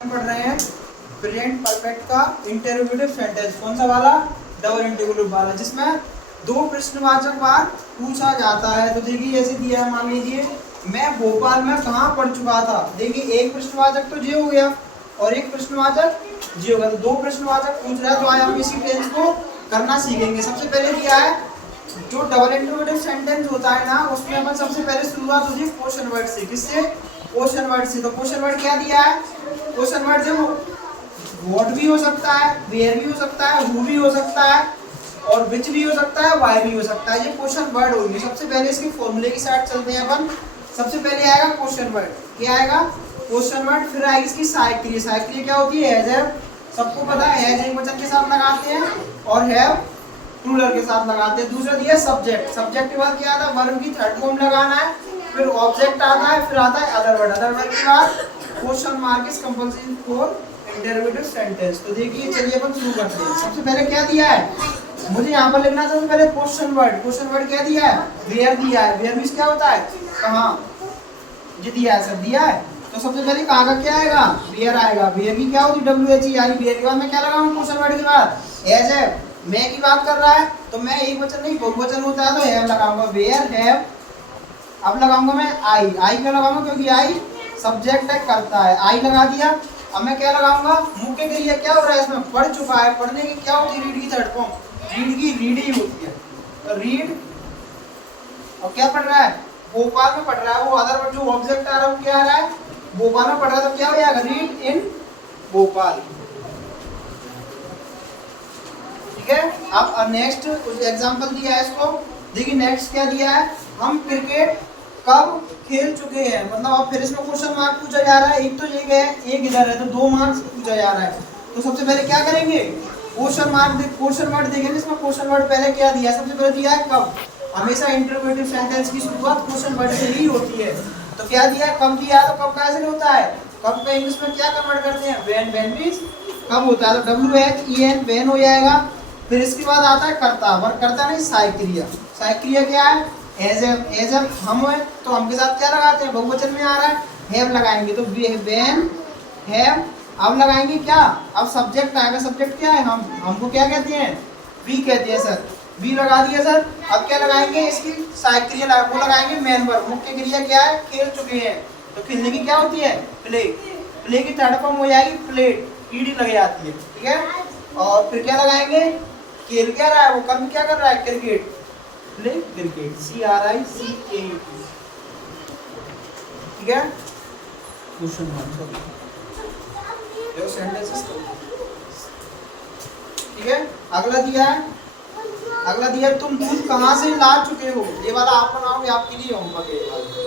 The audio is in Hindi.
पढ़ रहे हैं प्रेजेंट परफेक्ट का इंटरोगेटिव सेंटेंस। कौन सा वाला? डबल इंटरोगेटिव वाला, जिसमें दो प्रश्नवाचक बार पूछा जाता है। तो देखिए ऐसे दिया है, मान लीजिए मैं भोपाल में कहाँ पढ़ चुका था। देखिए एक प्रश्नवाचक तो जे हो गया और एक प्रश्नवाचक जे होगा, तो दो प्रश्नवाचक पूछ रहा है। तो आज हम इसी टेंस को करना सीखेंगे। सबसे पहले दिया है जो डबल इंटरोगेटिव सेंटेंस होता है ना, उसमें अपन सबसे पहले शुरुआत होती है क्वेश्चन वर्ड से। किससे? क्वेश्चन वर्ड से। तो क्वेश्चन वर्ड क्या दिया है? क्वेश्चन वर्ड जो व्हाट भी हो सकता है, वेयर भी हो सकता है, हु भी हो सकता है और विच भी हो सकता है, व्हाई भी हो सकता है। ये क्वेश्चन वर्ड होंगे। सबसे पहले इसके फॉर्मूले की साइड चलते हैं अपन। सबसे पहले आएगा क्वेश्चन वर्ड। क्या आएगा? Question word. फिर आएगी इसकी साइक्रिया। साइक्रिया क्या होती है? हैज हैव, सबको पता है। हैज एक वचन के साथ लगाते हैं और हैव प्लूरल के साथ लगाते हैं। दूसरा दिया सब्जेक्ट। सब्जेक्ट के बाद क्या आता है? वर्ब की थर्ड फॉर्म लगाना है। फिर ऑब्जेक्ट आता है, फिर आता है अदर वर्ड। अदर वर्ड के बाद question mark is compulsory for interrogative sentence. तो देखिए चलिए अपन शुरू करते हैं। सबसे पहले क्या दिया है मुझे यहाँ पर लिखना है? सबसे पहले क्वेश्चन वर्ड। क्वेश्चन वर्ड क्या दिया है? वेयर दिया है। वेयर मींस क्या होता है? कहाँ। ये दिया है, सब दिया है। तो सबसे पहले कहाँ का क्या आएगा? वेयर आएगा। वेयर की क्या होती है? WHERE। वेयर के बाद मैं क्या लगाऊंगा? क्वेश्चन वर्ड के बाद एज है। मैं की बात कर रहा है तो मैं एक वचन नहीं बहुवचन होता है, तो हैव लगाऊंगा। Where have. अब लगाऊंगा मैं आई। आई क्यों लगाऊंगा? क्योंकि आई सब्जेक्ट है, करता है। आई लगा दिया। अब मैं क्या लगाऊंगा? मुख्य के लिए क्या हो रहा है इसमें? पढ़ चुका है। पढ़ने की क्या होती है? रीड की थर्ड फॉर्म। रीड की रीड ही होती है। तो रीड। और क्या पढ़ रहा है? भोपाल में पढ़ रहा है। वो अदर जो ऑब्जेक्ट आ रहा है वो क्या आ रहा है? भोपाल में पढ़ रहा है। तो क्या हो जाएगा? Read in Bhopal. ठीक है। अब नेक्स्ट एग्जांपल दिया है इसको। देखिए नेक्स्ट क्या दिया है? हम क्रिकेट कब खेल चुके हैं। मतलब अब फिर इसमें क्वेश्चन मार्क पूछा जा रहा है। एक तो ये है, एक इधर है, तो दो मार्क्स पूछा जा रहा है। तो सबसे पहले क्या करेंगे? क्वेश्चन मार्क क्वेश्चन वर्ड देखेंगे। इसमें क्वेश्चन वर्ड पहले क्या दिया है? सबसे पहले दिया है कब। हमेशा इंटरोगेटिव सेंटेंस की शुरुआत क्वेश्चन वर्ड से ही होती है। तो क्या दिया है? कब दिया है। तो कब कैसे होता है? कब का इंग्लिश में क्या कन्वर्ट करते हैं? व्हेन। व्हेन मींस कब होता है। तो WHEN व्हेन हो जाएगा। फिर इसके बाद आता है करता। वर्क करता नहीं, साइक्रिया। साइक्रिया क्या है? एज हम है तो हम के साथ क्या लगाते हैं? बहुवचन में आ रहा है, हैव लगाएंगे। तो व्हेन हैव। अब लगाएंगे क्या? अब सब्जेक्ट आएगा। सब्जेक्ट क्या है? हमको क्या कहते हैं? वी कहते हैं सर। वी लगा दिया सर। अब क्या लगाएंगे? इसकी साइक्रिया वो लगाएंगे मेन वर्ब। मुख्य क्रिया क्या है? खेल चुके हैं। तो खेलने की क्या होती है? प्ले। प्ले की थर्ड फॉर्म हो जाएगी प्लेड। ईडी लग जाती है। ठीक है। और फिर क्या लगाएंगे? खेल क्या रहा है वो? कर्म क्या कर रहा है? क्रिकेट। Play cricket. CRICKET। ठीक है। क्वेश्चन मार्क देखो सेंटेंसेस। ठीक है। अगला दिया है, अगला दिया तुम दूध कहाँ से ला चुके हो। ये वाला आप बनाओगे, आपके लिए होमवर्क है।